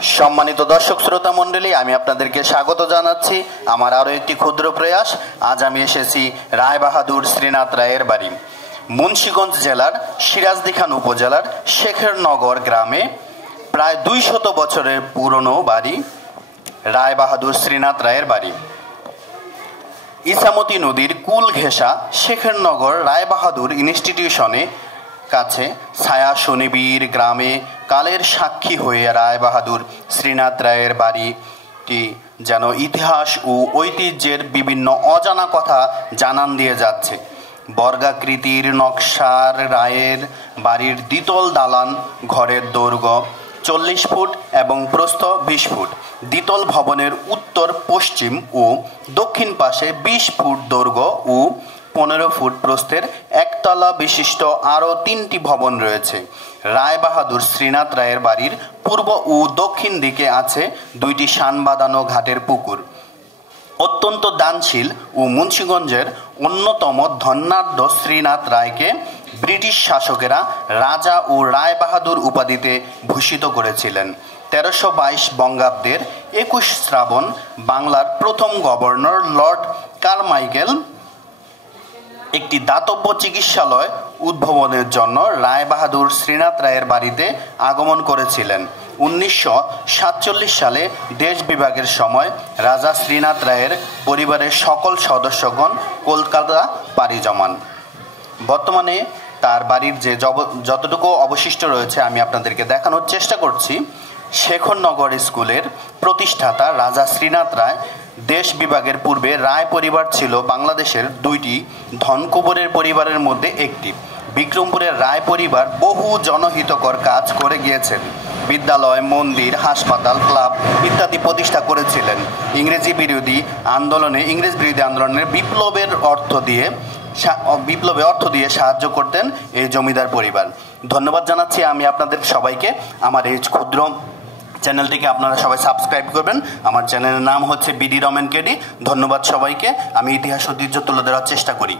সম্মানিত দর্শক শ্রোতা মণ্ডলী, আমি আপনাদেরকে স্বাগত জানাচ্ছি আমার আরও একটি ক্ষুদ্র প্রয়াস। আজ আমি এসেছি রায়বাহাদুর শ্রীনাথ রায়ের বাড়ি, মুন্সিগঞ্জ জেলার সিরাজদি খান উপজেলার শেখেরনগর গ্রামে। প্রায় 200 বছরের পুরনো বাড়ি রায়বাহাদুর শ্রীনাথ রায়ের বাড়ি। ইছামতি নদীর কুল ঘেঁষা শেখেরনগর রায়বাহাদুর ইনস্টিটিউশনে কাছে ছায়া শনিবীর গ্রামে কালের সাক্ষী হয়ে রায়বাহাদুর শ্রীনাথ রায়ের বাড়িটি যেন ইতিহাস ও ঐতিহ্যের বিভিন্ন অজানা কথা জানান দিয়ে যাচ্ছে। বর্গাকৃতির নকশার রায়ের বাড়ির দ্বিতল দালান ঘরের দৈর্ঘ্য 40 ফুট এবং প্রস্থ 20 ফুট। দ্বিতল ভবনের উত্তর পশ্চিম ও দক্ষিণ পাশে 20 ফুট দৈর্ঘ্য ও 15 ফুট প্রস্থের একতলা বিশিষ্ট আরও 3টি ভবন রয়েছে। রায়বাহাদুর শ্রীনাথ রায়ের বাড়ির পূর্ব ও দক্ষিণ দিকে আছে 2টি শান বাঁধানো ঘাটের পুকুর। অত্যন্ত দানশীল ও মুন্সিগঞ্জের অন্যতম ধনাঢ্য শ্রীনাথ রায়কে ব্রিটিশ শাসকেরা রাজা ও রায়বাহাদুর উপাধিতে ভূষিত করেছিলেন। 1322 বঙ্গাব্দের 21 শ্রাবণ বাংলার প্রথম গভর্নর লর্ড কারমাইকেল একটি দাতব্য চিকিৎসালয় উদ্ভাবনের জন্য রায়বাহাদুর শ্রীনাথ রায়ের বাড়িতে আগমন করেছিলেন। 1947 সালে দেশ বিভাগের সময় রাজা শ্রীনাথ রায়ের পরিবারের সকল সদস্যগণ কলকাতা পাড়ি জমান। বর্তমানে তার বাড়ির যে যতটুকু অবশিষ্ট রয়েছে আমি আপনাদেরকে দেখানোর চেষ্টা করছি। শেখরনগর স্কুলের প্রতিষ্ঠাতা রাজা শ্রীনাথ রায় দেশ বিভাগের পূর্বে রায় পরিবার ছিল বাংলাদেশের 2টি ধনকুবেরের পরিবারের মধ্যে একটি। বিক্রমপুরের রায় পরিবার বহু জনহিতকর কাজ করে গিয়েছেন। বিদ্যালয়, মন্দির, হাসপাতাল, ক্লাব ইত্যাদি প্রতিষ্ঠা করেছিলেন। ইংরেজ বিরোধী আন্দোলনের বিপ্লবে অর্থ দিয়ে সাহায্য করতেন এই জমিদার পরিবার। ধন্যবাদ জানাচ্ছি আমি আপনাদের সবাইকে। আমার এই ক্ষুদ্র চ্যানেলটিকে আপনারা সবাই সাবস্ক্রাইব করবেন। আমার চ্যানেলের নাম হচ্ছে বিডি রমেন কেডি। ধন্যবাদ সবাইকে। আমি ইতিহাস ঐতিহ্য তুলে ধরার চেষ্টা করি।